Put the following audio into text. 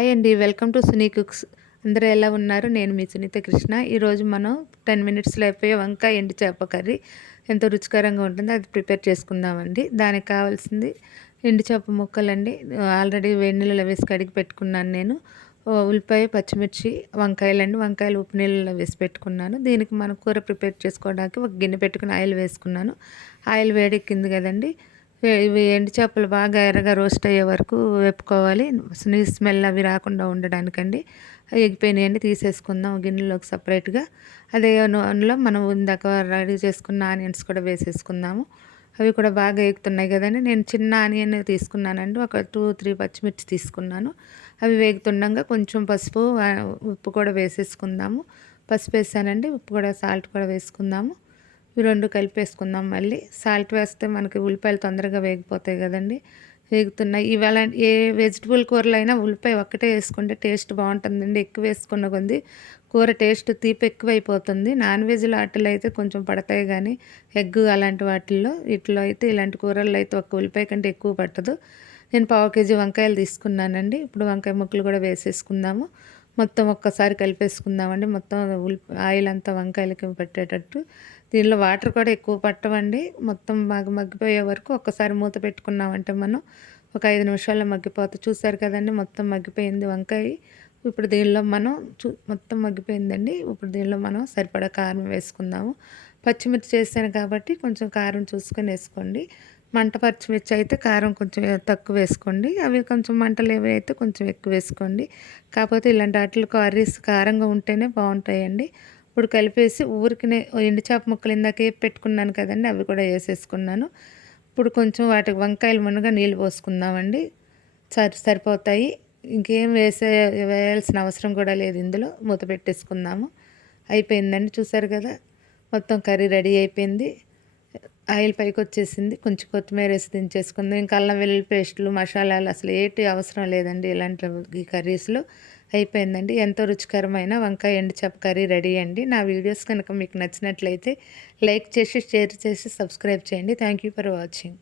Hi అండి. Welcome to Suni cooks. అందరూ ఎలా ఉన్నారు? నేను మీ సునీత కృష్ణ. ఈరోజు మనం 10 మినిట్స్‌లో అయిపోయే వంకాయ ఎండు చేప కర్రీ ఎంతో రుచికరంగా ఉంటుందో అది ప్రిపేర్ చేసుకుందామండి. దానికి కావాల్సింది ఎండు చేప ముక్కలండి. ఆల్రెడీ వేడి నీళ్ళలో వేసి కడిగి పెట్టుకున్నాను నేను. ఉల్లిపాయ, పచ్చిమిర్చి, వంకాయలండి. వంకాయలు ఉప్పు నీళ్ళలో వేసి పెట్టుకున్నాను. దీనికి మనం కూర ప్రిపేర్ చేసుకోవడానికి ఒక గిన్నె పెట్టుకుని ఆయిల్ వేసుకున్నాను. ఆయిల్ వేడెక్కింది కదండీ! ఇవి ఎండు చేపలు బాగా ఎర్రగా రోస్ట్ అయ్యే వరకు వేపుకోవాలి. స్మెల్ అవి రాకుండా ఉండడానికండి. అవి ఎగిపోయినాయండి, తీసేసుకుందాం గిన్నెలోకి సపరేట్‌గా. అదే నూనెలో మనం ఇందాక రెడీ చేసుకున్న ఆనియన్స్ కూడా వేసేసుకుందాము. అవి కూడా బాగా ఎగుతున్నాయి కదండీ! నేను చిన్న ఆనియన్ తీసుకున్నానండి. ఒక 2, 3 పచ్చిమిర్చి తీసుకున్నాను. అవి వేగుతుండగా కొంచెం పసుపు, ఉప్పు కూడా వేసేసుకుందాము. పసుపు వేసానండి. ఉప్పు కూడా, సాల్ట్ కూడా వేసుకుందాము. ఇవి 2 కలిపేసుకుందాం మళ్ళీ. సాల్ట్ వేస్తే మనకి ఉల్లిపాయలు తొందరగా వేగిపోతాయి కదండీ! వేగుతున్నాయి. ఇవాళ ఏ వెజిటబుల్ కూరలైనా ఉల్లిపాయ ఒక్కటే వేసుకుంటే టేస్ట్ బాగుంటుందండి. ఎక్కువ వేసుకున్న కొద్దీ కూర టేస్ట్ తీపి ఎక్కువైపోతుంది. నాన్ వెజ్‌లో ఆటిల్లో అయితే కొంచెం పడతాయి కానీ ఎగ్ అలాంటి వాటిల్లో, వీటిలో అయితే ఇలాంటి కూరల్లో అయితే ఒక్క ఉల్లిపాయ కంటే ఎక్కువ పట్టదు. నేను పావు కేజీ వంకాయలు తీసుకున్నానండి. ఇప్పుడు వంకాయ ముక్కలు కూడా వేసేసుకుందాము. మొత్తం ఒక్కసారి కలిపేసుకుందామండి. మొత్తం ఆయిల్ అంతా వంకాయలకి పట్టేటట్టు. దీనిలో వాటర్ కూడా ఎక్కువ పట్టవండి. మొత్తం బాగా మగ్గిపోయే వరకు ఒక్కసారి మూత పెట్టుకున్నామంటే మనం ఒక 5 నిమిషాల్లో మగ్గిపోతుంది. చూసారు కదండీ! మొత్తం మగ్గిపోయింది వంకాయ. ఇప్పుడు దీనిలో మనం మొత్తం మగ్గిపోయిందండి. ఇప్పుడు దీనిలో మనం సరిపడా కారం వేసుకుందాము. పచ్చిమిర్చి వేసాను కాబట్టి కొంచెం కారం చూసుకొని వేసుకోండి. మంట పచ్చిమిర్చి అయితే కారం కొంచెం తక్కువ వేసుకోండి. అవి కొంచెం మంటలేవి అయితే కొంచెం ఎక్కువ వేసుకోండి. కాకపోతే ఇలాంటి వాటిలో కర్రీస్ కారంగా ఉంటేనే బాగుంటాయండి. ఇప్పుడు కలిపేసి ఊరికనే ఎండు చేప ముక్కలు ఇందాక పెట్టుకున్నాను కదండీ! అవి కూడా వేసేసుకున్నాను. ఇప్పుడు కొంచెం వాటికి వంకాయలు మునగా నీళ్ళు పోసుకుందామండి. సరిపోతాయి. ఇంకేం వేయాల్సిన అవసరం కూడా లేదు ఇందులో. మూత పెట్టేసుకుందాము. అయిపోయిందండి. చూసారు కదా! మొత్తం కర్రీ రెడీ అయిపోయింది. ఆయిల్ పైకొచ్చేసింది. కొంచెం కొత్తిమీర వేసి దించేసుకుందాం. ఇంకా అల్లం వెల్లుల్లి పేస్టులు, మసాలాలు అసలు ఏటి అవసరం లేదండి ఇలాంటి ఈ కర్రీస్‌లో. అయిపోయిందండి. ఎంతో రుచికరమైన వంకాయ ఎండు చేప కర్రీ రెడీ అండి. నా వీడియోస్ కనుక మీకు నచ్చినట్లయితే లైక్ చేసి, షేర్ చేసి, సబ్స్క్రైబ్ చేయండి. Thank you for watching.